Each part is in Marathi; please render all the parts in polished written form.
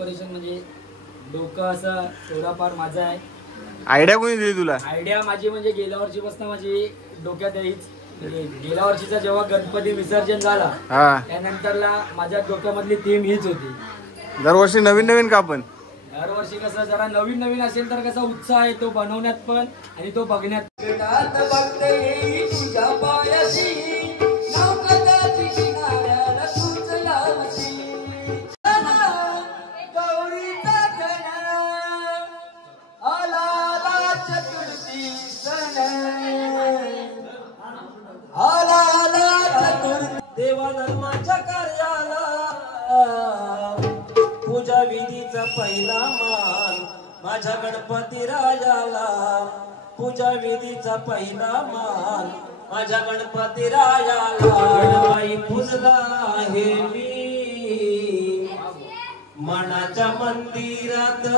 डेकोरेशन म्हणजे डोकं असं थोडाफार माझा आहे. आयडिया कोणी दिली तुला? आयडिया माझी म्हणजे गेल्या वर्षीपासून माझी डोक्यात हीच म्हणजे गेल्या वर्षीचा जेव्हा गणपती विसर्जन झाला त्यानंतरला माझ्या डोक्यामधली थीम हीच होती. दरवर्षी नवीन नवीन का पण? दरवर्षी कसं जरा नवीन नवीन असेल तर कसा उत्साह आहे तो बनवण्यात पण आणि तो बघण्यात. देवा धर्माच्या कार्याला पूजा विधीचा पहिला मान माझ्या गणपती राजाला. पूजा विधीचा पहिला मान माझ्या गणपती राजाला. गणबाई पूजला आहे मी मनाच्या मंदिरात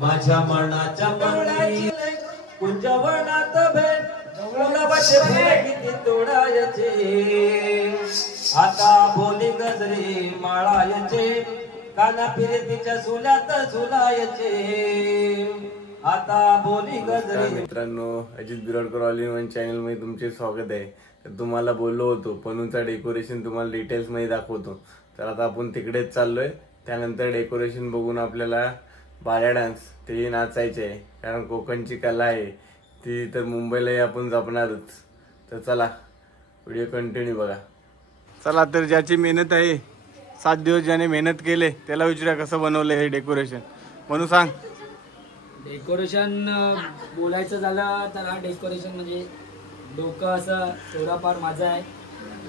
माझ्या मनाच्या मंदिरात. कुंजवनात भेट गुलाबाचे फुले किती तोडायचे आता बोली गजरे माळायचे काना फिरतीच्या झुल्यात झुलायचे आता बोली गजरे. मित्रांनो, Ajit Biradkar all in one channel मध्ये तुमचे स्वागत आहे. तर तुम्हाला बोललो होतो पनूचा डेकोरेशन तुम्हाला डिटेल्स मध्ये दाखवतो. तर आता आपण तिकडेच चाललोय. त्यानंतर डेकोरेशन बघून आपल्याला बाल्या डान्स ते नाचायचे आहे कारण कोकणची कला आहे ती तर मुंबईलाही आपण जपणारच. तर चला व्हिडिओ कंटिन्यू बघा. चला तर ज्याची मेहनत आहे 7 दिवस ज्याने मेहनत केले त्याला विचारा कसं बनवलं हे डेकोरेशन. म्हणून सांग. डेकोरेशन बोलायचं झालं तर हा डेकोरेशन म्हणजे डोकं असं थोडाफार माझा आहे.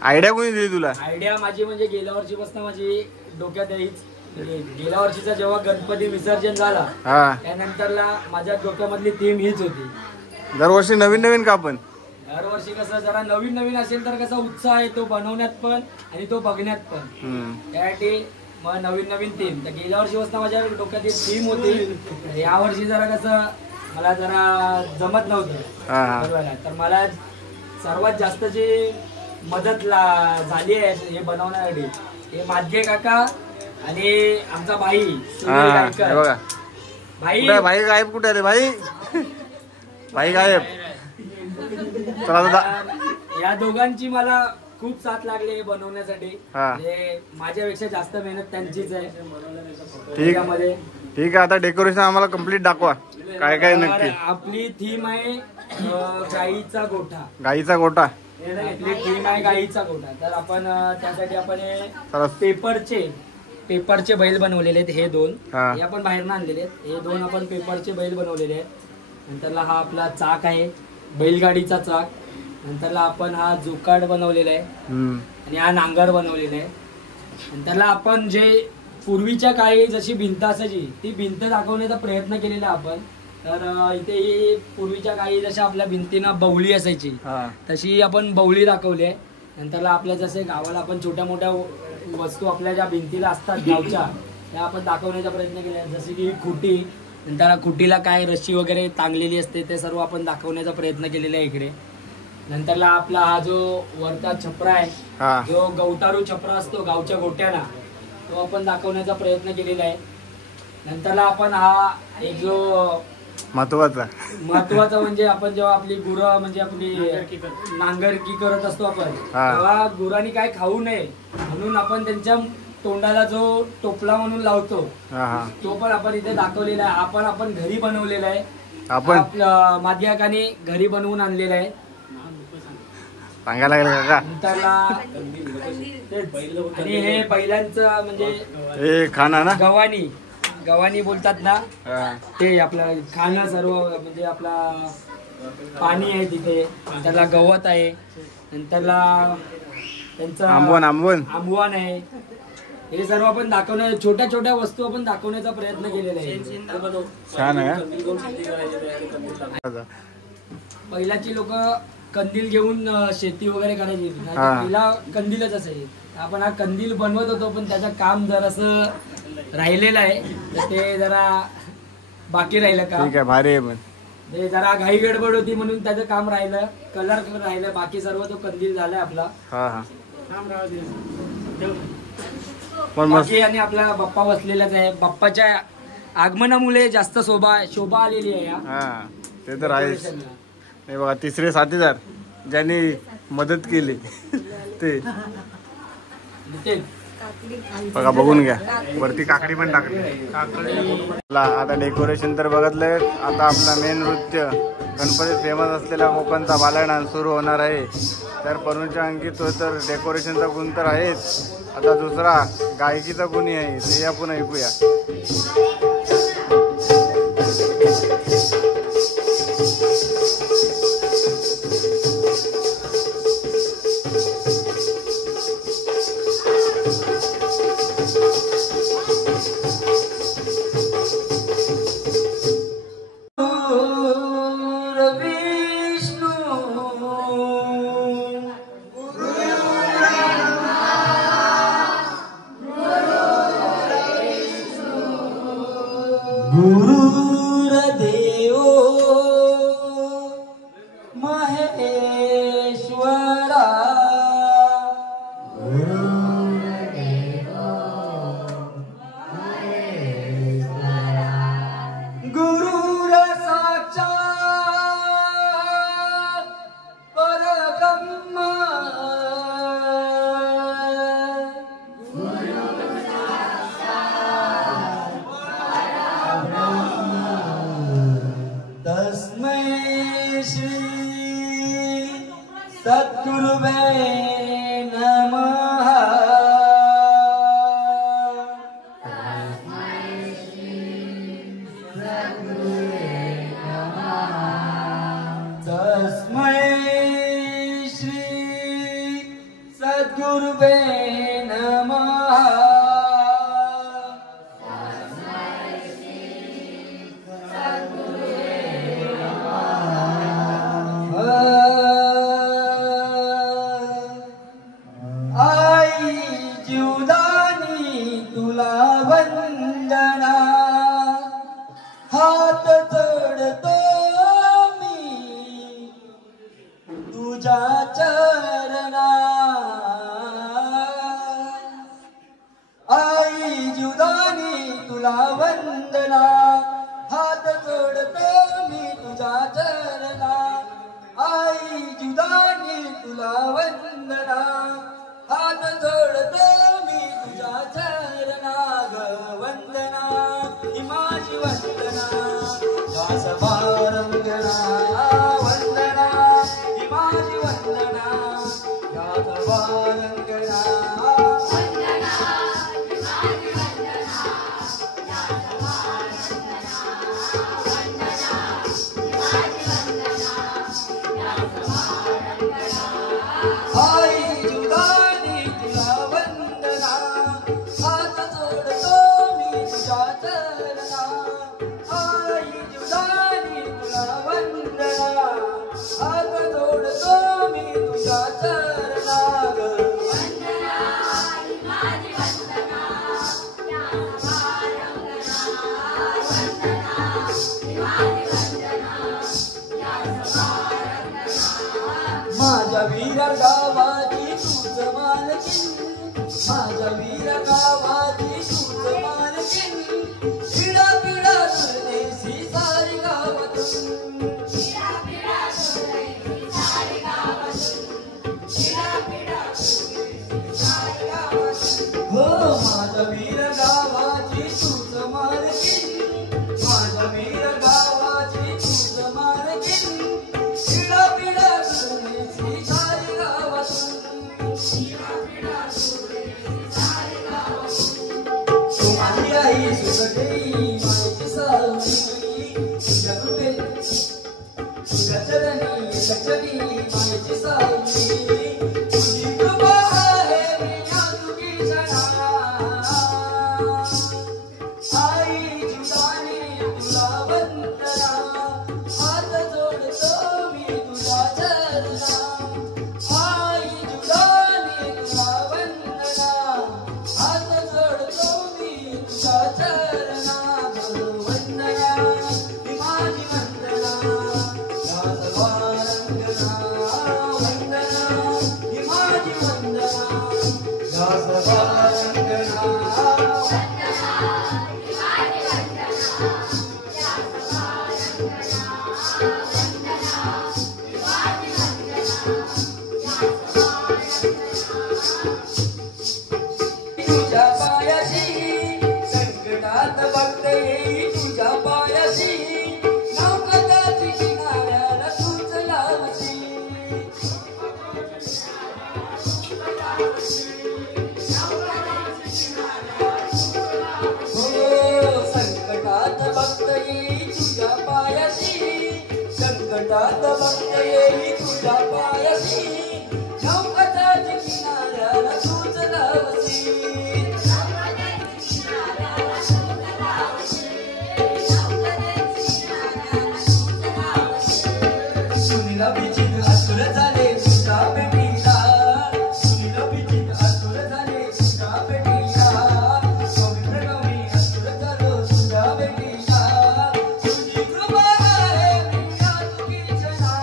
आयडिया कोणी दिली तुला? आयडिया माझी म्हणजे गेल्या वर्षीपासून माझी डोक्यात हीच म्हणजे गेल्या वर्षीचा जेव्हा गणपती विसर्जन झाला त्यानंतरला माझ्या डोक्यामधली थीम हीच होती. दरवर्षी नवीन नवीन का पण? दरवर्षी कसं जरा नवीन नवीन असेल तर कसा उत्साह आहे तो बनवण्यात पण आणि तो बघण्यात पण. त्यासाठी मग नवीन नवीन थीम. तर गेल्या वर्षीपासून माझ्या डोक्यात थीम होती. या वर्षी जरा कसं मला जरा जमत नव्हतं तर मला सर्वात जास्त जी मदत झाली आहे हे बनवण्यासाठी हे माध्ये काका आणि आमचा भाई भाई गायब कुठे रे भाई? भाई गायब. या दोघांची मला खूप साथ लागली बनवण्यासाठी. माझ्यापेक्षा जास्त मेहनत त्यांचीच आहे. ठीक आहे. आता डेकोरेशन आम्हाला कम्प्लीट दाखवा काय काय नक्की. आपली थीम आहे गाईचा गोठा. गाईचा गोठा आपली थीम आहे गाईचा गोठा. तर आपण त्यासाठी आपण पेपरचे बैल बनवलेले आहेत. हे 2 हे आपण बाहेरनं आणलेले आहेत. हे 2 आपण पेपरचे बैल बनवलेले आहेत. नंतरला हा आपला चाक आहे बैलगाडीचा चाक. नंतरला आपण हा जोकाड बनवलेला आहे आणि हा नांगर बनवलेला आहे. नंतरला आपण जे पूर्वीच्या काळी जशी भिंत असायची ती भिंत दाखवण्याचा प्रयत्न केलेला आपण. तर इथे पूर्वीच्या काळी जशा आपल्या भिंतीना बवळी असायची तशी आपण बवळी दाखवली आहे. नंतरला आपल्या जसे गावाला आपण छोट्या मोठ्या वस्तू आपल्या ज्या भिंतीला असतात गावच्या त्या आपण दाखवण्याचा प्रयत्न केला. जसे की खुटी. नंतर खुटीला काय रस्सी वगैरे टांगलेली असते ते सर्व आपण दाखवण्याचा प्रयत्न केलेला आहे इकडे. नंतरला आपला हा जो वरचा छपरा आहे जो गवतारू छपरा असतो गावच्या गोट्याला तो आपण दाखवण्याचा प्रयत्न केलेला आहे. नंतरला आपण हा एक जो महत्वाचा म्हणजे आपण जेव्हा आपली गुरं म्हणजे आपली नांगरकी करत असतो आपण तेव्हा गुरांनी काय खाऊ नये म्हणून आपण त्यांच्या तोंडाला जो टोपला म्हणून लावतो तो पण आपण इथे दाखवलेला आहे. आपण घरी बनवलेला आहे. आपण माध्यकाने घरी बनवून आणलेला आहे. सांगायला लागलं नंतरला आणि हे बैलांचं म्हणजे खाना ना गव्हाणी बोलतात ना ते आपलं खाणं सर्व म्हणजे आपला पाणी आहे तिथे. नंतरला गवत आहे. नंतरला त्यांचं आंबवान आहे. हे सर्व आपण दाखवण्या छोट्या छोट्या वस्तू आपण दाखवण्याचा प्रयत्न केलेला आहे. छान आहे. पहिल्याची लोक कंदील घेऊन शेती वगैरे करायची. पहिला कंदीलच असायची. आपण हा कंदील बनवत होतो पण त्याचं काम जरासं राहिलेलं आहे तर ते जरा बाकी राहिलं का. ठीक आहे. भारी आहे. ते जरा घाई गडबड होती म्हणून त्याचं काम राहिलं. कलर राहिलं. बाकी सर्व तो कंदील झालाय आपला. बाकी आणि आपला बाप्पा बसलेलाच आहे. बाप्पाच्या आगमनामुळे जास्त शोभा आलेली आहे. हा ते तर आहेच. हे बघा तिसरे साथीदार ज्यांनी मदत केली ते बघा, बघून घ्या. वरती काकडी पण टाकली. आता डेकोरेशन तर बघितलंय. आता आपला मेन नृत्य गणपती फेमस असलेला कोकणचा बाला डान्स सुरू होणार आहे. तर पनूच्या अंकित तर डेकोरेशनचा गुण तर आहेच. आता दुसरा गायकीचा गुणी आहे, ते आपण ऐकूया. गुरुर्देव महेश्वरा गुरुर साक्षात परब्रह्म तस्मै श्री सद्गुरुवे नमः. तस्मै श्री सद्गुरुवे नमः. आई जीवदानी तुला वंदना, हात जोडतो मी तुझ्या चरणा. आई जीवदानी तुला वंदना, हात जोडतो मी तुझ्या चरणा. आई जीवदानी तुला वंदना, हात जोडतो मी तुझ्या चरणा. ग वंदना ही माझी वंदना, दास पारंगणा. वंदना ही माझी वंदना, दास पारंगणा. आई जीवदानी तुला वंदना, हात जोडतो मी तुझ्या चरणा. आई जीवदानी तुला वंदना, हात जोडतो मी तुझ्या चरणा. ग वंदना ही माझी वंदना, वंदना ही माझी वंदना. माझ्या वीर गावाची तूच मालकीन, माझ्या वीर गावाची तूच मालकीन. पिढा पिढा तुझेसी सारी गावातून, पिढा पिढा तुझेसी सारी गावातून, पिढा पिढा तुझेसी सारी गावातून. हो माझ्या वीर गावाची तूच मालकीन, माझ्या वीर गावाची तूच मालकीन. पिढा पिढा तुझेसी सारी गावातून, पिढा पिढा तुझेसी सारी गावातून. तू माझी आई सुकटे मायेची सावली, तुझ्या कृपे तुझ्या चरणी लक्ष्मी मायेची सावली. तुझी कृपा आहे मी आतुकी क्षणा. आई जीवदानी तुला वंदना, हात जोडतो मी तुझ्या चरणा. आई जीवदानी तुला वंदना, हात जोडतो मी तुझ्या चरणा. ग वंदना ही माझी वंदना, दास पारंगणा. वंदना रात भक्त येई तुझ्या पायसी नौकताची किनाऱ्याला तूच लावशी सुनीला बिचित आतुर झाले तुझ्या भेटीला सुनीला बिचित आतुर झाले तुझ्या भेटीला स्वामी प्रणवी आतुर झालो तुझ्या भेटीला तुझी कृपा आहे प्रिया तुझीचना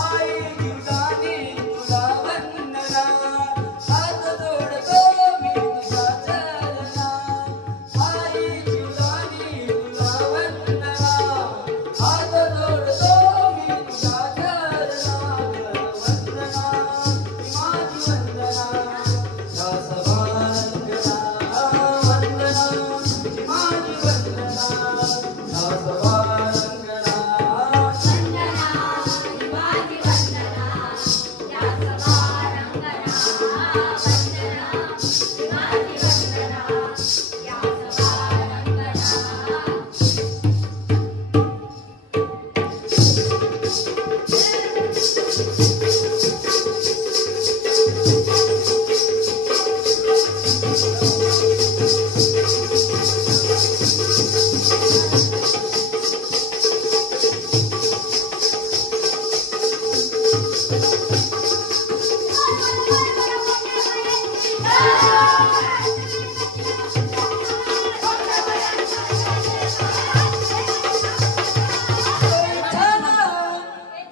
आई जीवदानी तुला वंदना हात जोडतो मी तुझ्या चरणा आई जीवदानी तुला वंदना हात जोडतो मी तुझ्या चरणा वंदना माझी वंदना दासवारंगना वंदना माझी वंदना दासवारंगना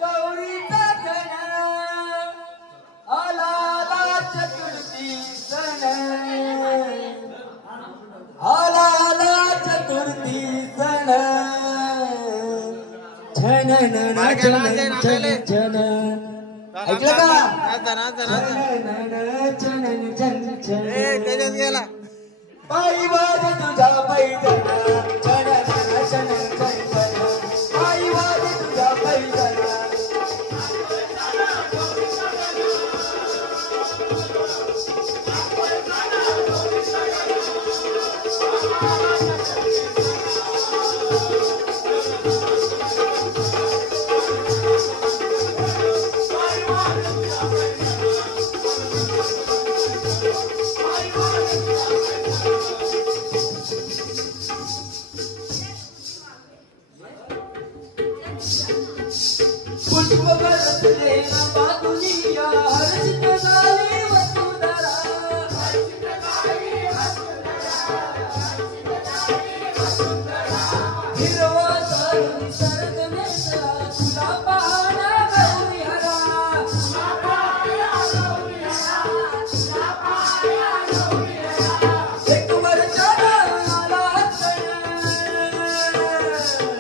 गौरीचा सण आला चतुर्थी सण आला चतुर्थी सण छन छन ऐकलं का पायी वाज तुझा पैजना छन छन पायी वाज तुझा पैजना पुष्प गरजले नभा दुनिया हर्षित झाली वसुंधरा हिरवा चालू निसर्ग नेसला तुला पाहणा गौरी हरा एक वर्षाला आला सण एक वर्षाला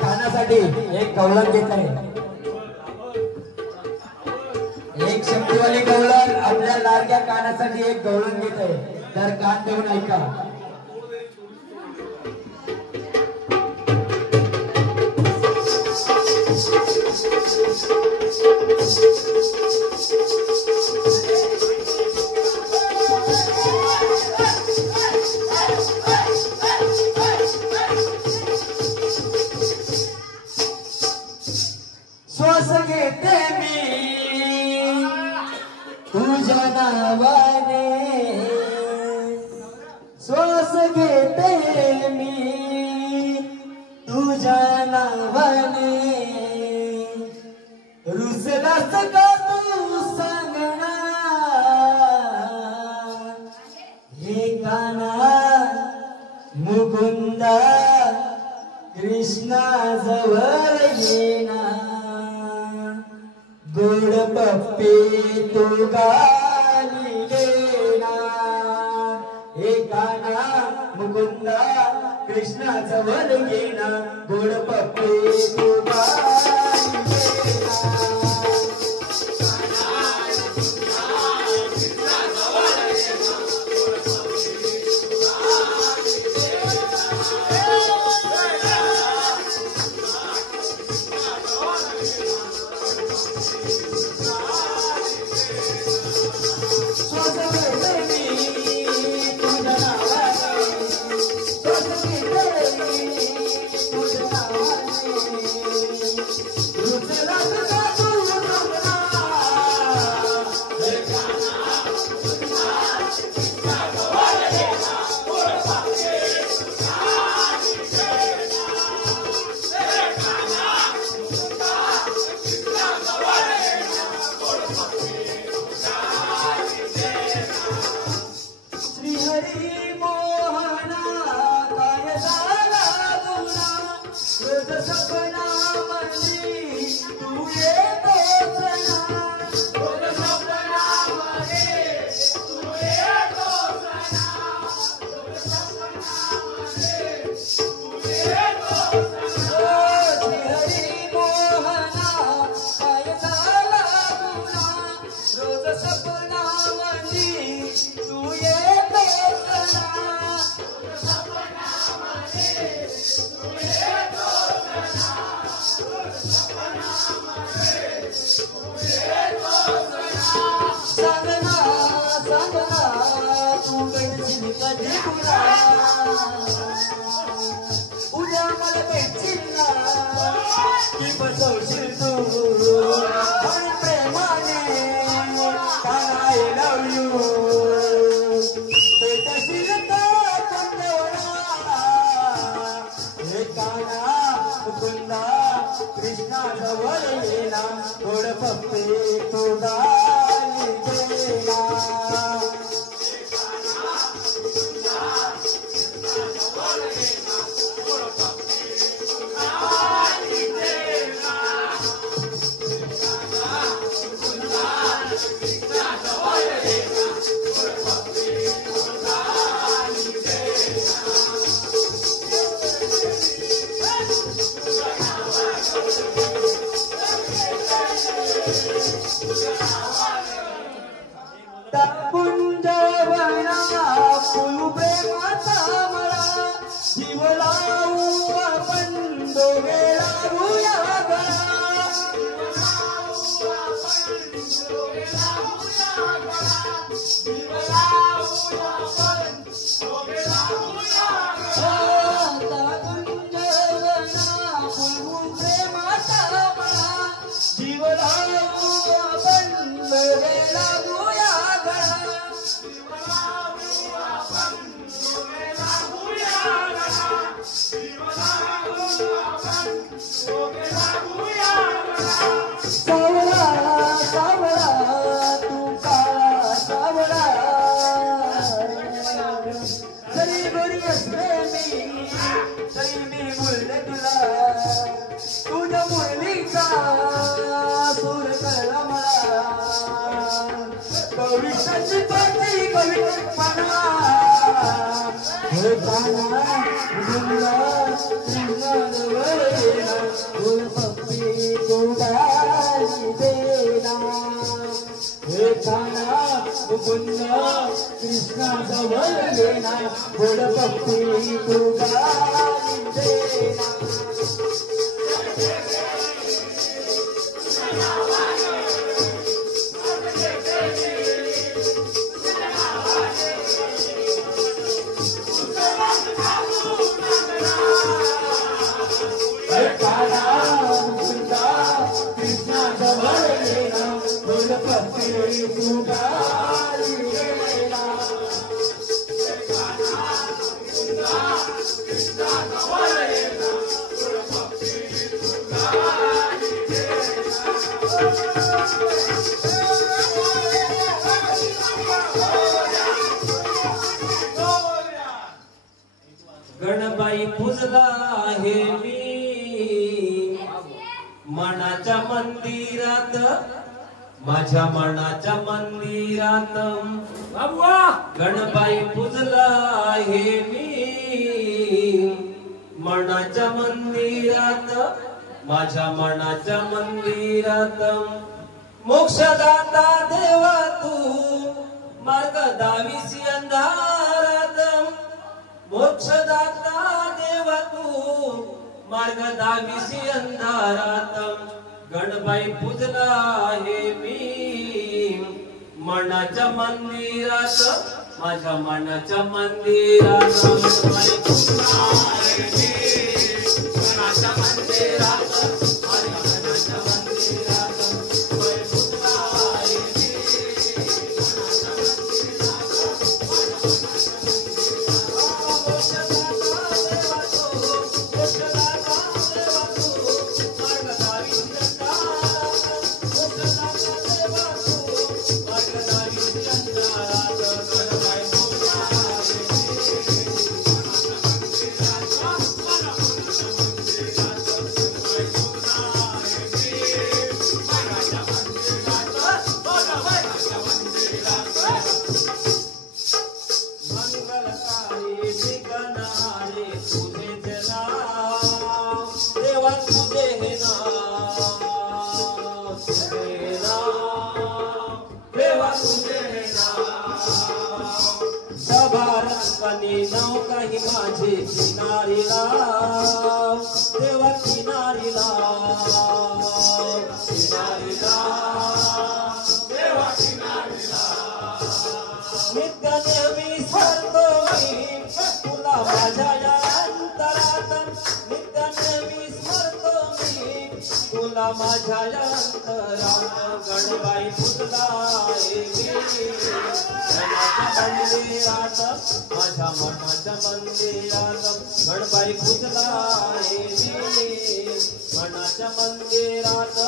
कानासाठी एक गवळण घेत आहे. एक शक्तिवाली गवळण आपल्या लाडक्या कानासाठी एक गवळण घेत आहे. तर कान देऊन ऐका. श्वास घेते मी तुझ्या नावाने, श्वास घेते मी तुझ्या नावाने. रुसलास का तू सांगणार, हे काना मुकुंदा कृष्णा जवळ येना. गोड पप्पी तू गाली लेना, हे काना मुकुंदा कृष्णा जवळ येना. गोड पप्पी तू गाली लेना. उद्या मला भेटशील ना की बसवशील तू आणि प्रेमाने I love you. भेटशील का चंद्रवना, हे काना मुकुंदा कृष्णा जवळ येना. गोड पप्पी तू गाली देना. कुंजवना फुलू प्रेमाचा मला जीव लावू आपण दोघे लावूया गळा. कृष्णा जवळ येना गोड भक्ती तुझा गणबाई पूजला आहे मी मनाच्या मंदिरात माझ्या मनाच्या मंदिरात गणबाई पूजला आहे मी मनाच्या मंदिरात माझ्या मनाच्या मंदिरात मोक्षदाता देवा तू मार्ग दाविसी अंधारात मोक्षदाता देवा तू मार्ग दाविसी अंधारात गणबाई पूजला आहे मी मनाच्या मंदिरात माझ्या मनाच्या मंदिरात गणबाई पूजला आहे मी मनाच्या मंदिरात माझ्या मनाच्या मंदिरात गणबाई पूजला आहे मी नाव काही माझे किनारीला देवा किनारीला किनारीला देवा किनारीला नित्याने विसरतो मी तुला माझ्या अंतरात नित्याने विसरतो मी तुला माझ्या अंतरात गणबाई पूजला आहे मंदिरात माझ्या मनाच्या मंदिरात गणबाई पूजला आहे मनाच्या मंदिरात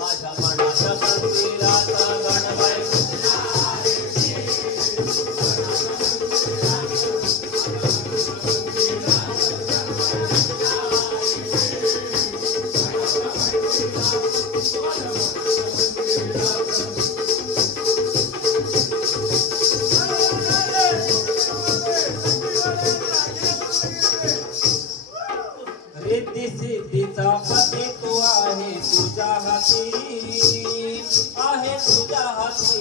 माझ्या मनाच्या मंदिरात गणबाई पूजला रिद्धी सिद्धीचा पती तू आहे तुझ्या हाती आहे तुझ्या हाती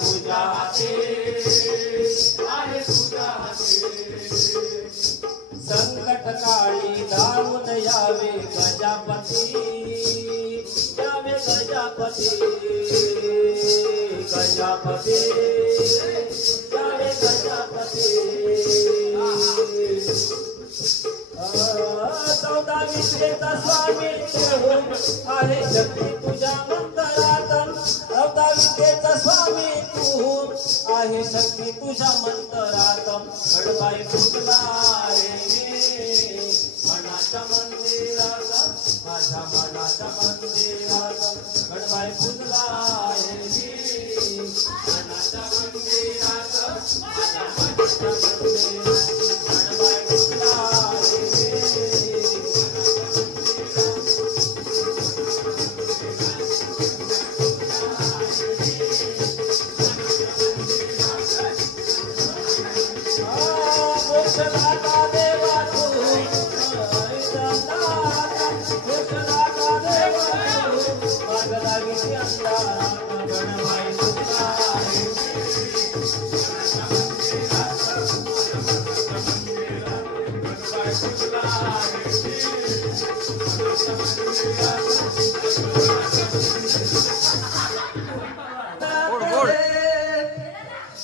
तुझ्या हाती आहे तुझ्या हाती संकट काळी धावून यावे गजापती यावे गजापती गजापती यावे गजापती 14 विश्वेचा स्वामी तू आहे शक्ती तुझ्या मंतरात 14 विश्वेचा स्वामी तू आहे शक्ती तुझ्या मंतरात गणबाई पूजला आहे मनाच्या मंदिरात माझ्या मनाच्या मंदिरात गणबाई पूजला आहे मनाच्या मंदिरात माझ्या मनाच्या मंदिरात गणबाई पूजला आहे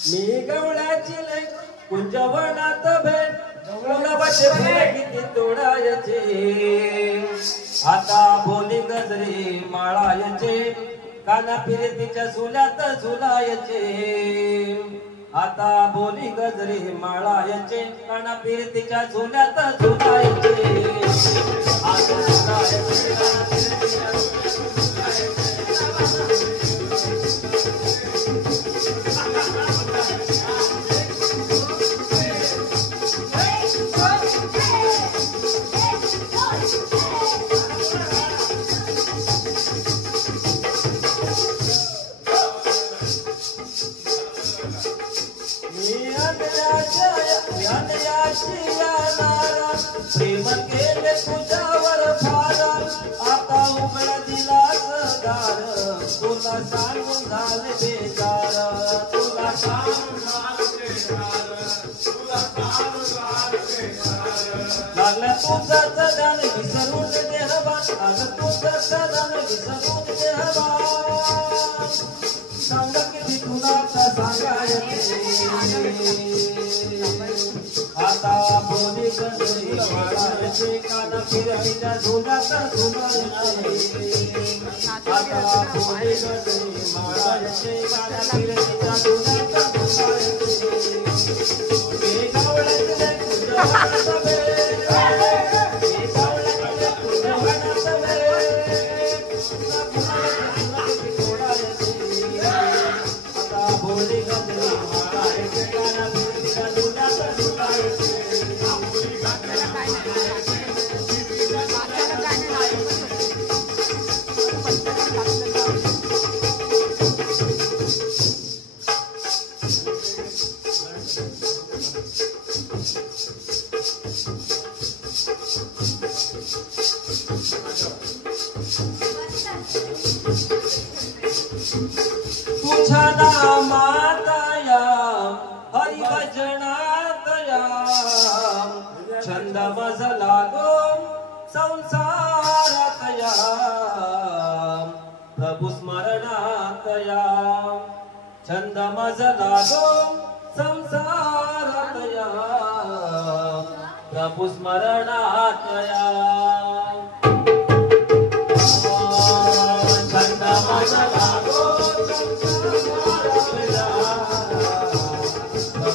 मी गवळ्याची लय कुंजवनात भेट गुलाबाचे फुले किती तोडायचे आता बोली गजरे माळायचे काना फिरतीच्या झुल्यात झुलायचे आता बोली गजरे माळायचे काना फिरतीच्या झुल्यात झुलायचे आता प्रेम केले तुझ्यावर फार आता उघड दिलास दार तुला सांगून झाले बेजार तुला सांगून लागलं तुझं ध्यान विसरून देहबा अगं तुझं ध्यान विसरून देहबा सांग किती तुला सांगायचे आता बोली गजरी माळायचे काना फिरतीच्या झुल्यात झुलायचे आता बोली गजरी माळायचे काना फिरतीच्या झुल्यात झुलायचे मी गावड्यातले कुंजवनात तुझ्या नामातया हरिभजनातया छंद मज लागो संसारातया प्रभु स्मरणातया छंद मज लागो संसारातया प्रभु स्मरणातया छंद मज लागो प्रभु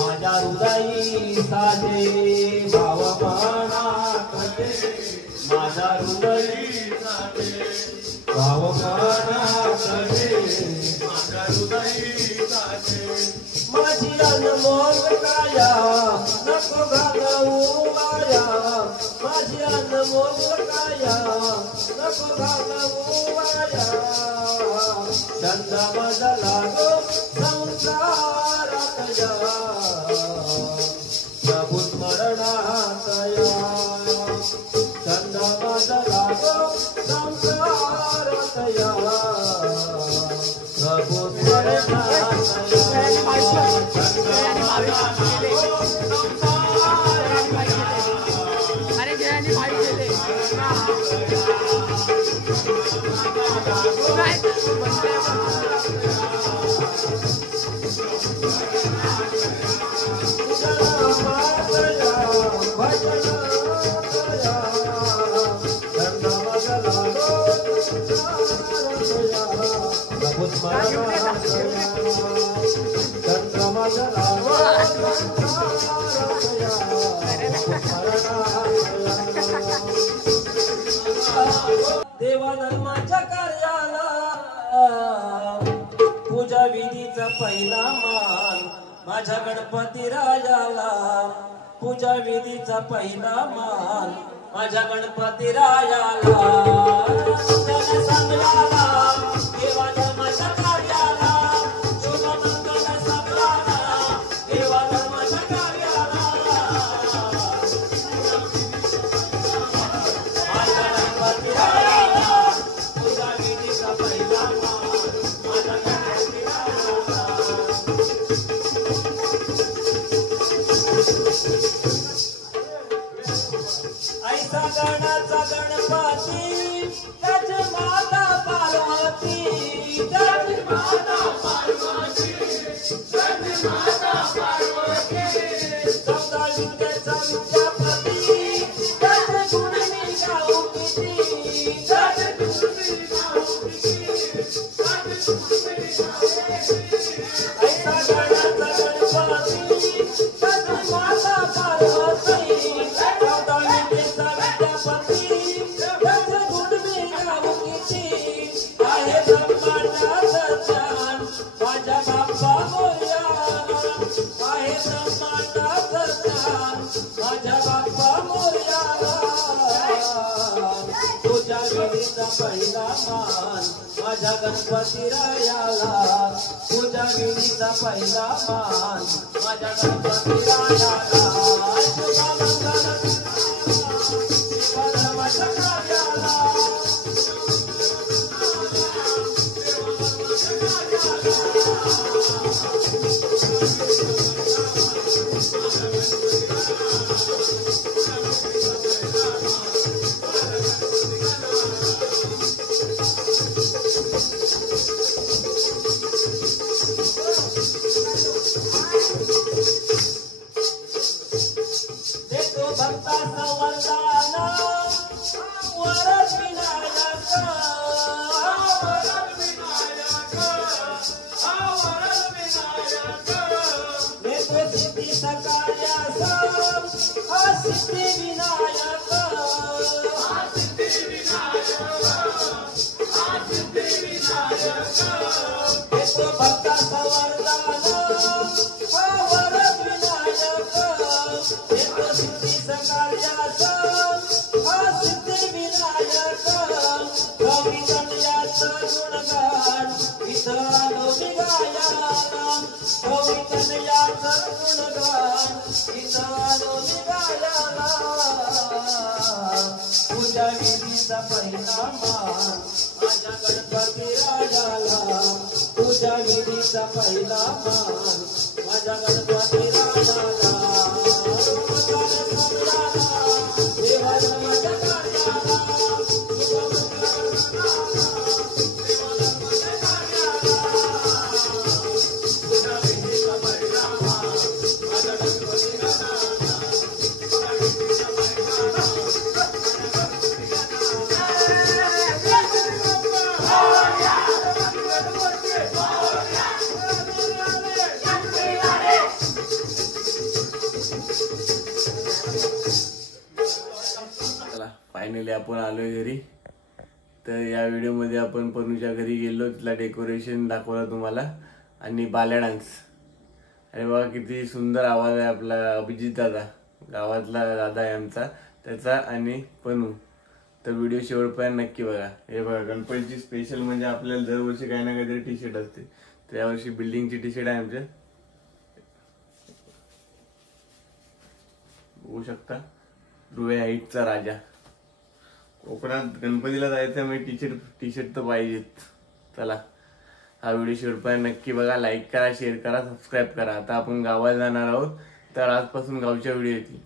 माझ्या हृदयी साजे भाव मनात माझ्या हृदयी जाते भाव मनाकडे माझ्या हृदयी जाते माझी अनमोल काया नको घालवू माया माझी अनमोल काया नको घालवू माया छंद माझा लागो संसारात या प्रभु स्मरणात या छंद माझा लागो संसारात या प्रभु स्मरणात देवा धर्माच्या कार्याला पूजा विधीचा पहिला मान माझ्या गणपती राजाला पूजा विधीचा पहिला मान माझ्या गणपती राजाला देवा धर्माच्या कार्याला शुभ मंगल सगळ्याला देवा धर्माच्या कार्याला माझ्या गणपती राजाला पूजा विधीचा पहिला मान माझ्या गणपती राजाला ऐसा गणाचा गणपती त्याची माता पार्वती त्याची माता पार्वती त्याची माता पार्वती चौदा विद्येचा विद्यापती त्याचे गुण मी गाऊ किती त्याचे गुण मी गाऊ किती त्याचे गुण मी गाऊ किती ऐसा गणाचा गणपती त्याची माता पार्वती चौदा विद्येचा विद्यापती त्याचे गुण मी गाऊ किती आहे ब्रह्मांडाचं ज्ञान माझ्या बाप्पा मोरया आहे ब्रह्मांडाचं ज्ञान माझ्या बाप्पा मोरयाला तुझ्या विधीचा पहिला मान माझ्या गणपती रायाला तुझ्या विधीचा पहिला मान माझ्या गणपती रायाला शुभ मंगल धर्माच्या कार्याला देतो भक्ताचा वरदान वरद विनायक देतो सिद्धी सकाळ्यास सिद्धी विनायक देतो भक्ताचा वरदान वरद विनायक देतो सिद्धी सकाळ्यास सिद्धी विनायक कवी कन्याचं गुणगान विधानो निगायाला कवी कन्याचं गुणगान विधानो निगायाला पूजा विधीचा पहिला मान माझ्या गणपती राजाला पूजा विधीचा पहिला मान माझ्या गणपती राजाला देवा धर्माच्या कार्याला फायनली आपण आलोय घरी. तर या व्हिडिओमध्ये आपण पनूच्या घरी गेलो, तिला डेकोरेशन दाखवलं तुम्हाला आणि बाल्या डान्स. अरे बघा किती सुंदर आवाज आहे आपला अभिजित दादा, गावातला दादा आहे आमचा, त्याचा आणि पनू. तर व्हिडिओ शेवटपर्यंत नक्की बघा. हे बघा गणपतीची स्पेशल म्हणजे आपल्याला दरवर्षी काही ना काहीतरी टी शर्ट असते. तर यावर्षी बिल्डिंगची टी शर्ट आहे आमच्या, बघू शकता. ध्रुवे हाईटचा राजा. कोकणात गणपतीला जायचं म्हणजे टी शर्ट तर पाहिजेत. चला हा व्हिडिओ शेवटपर्यंत नक्की बघा. लाईक करा, शेअर करा, सबस्क्राईब करा. आता आपण गावाला जाणार आहोत, तर आजपासून गावच्या व्हिडिओ येतील.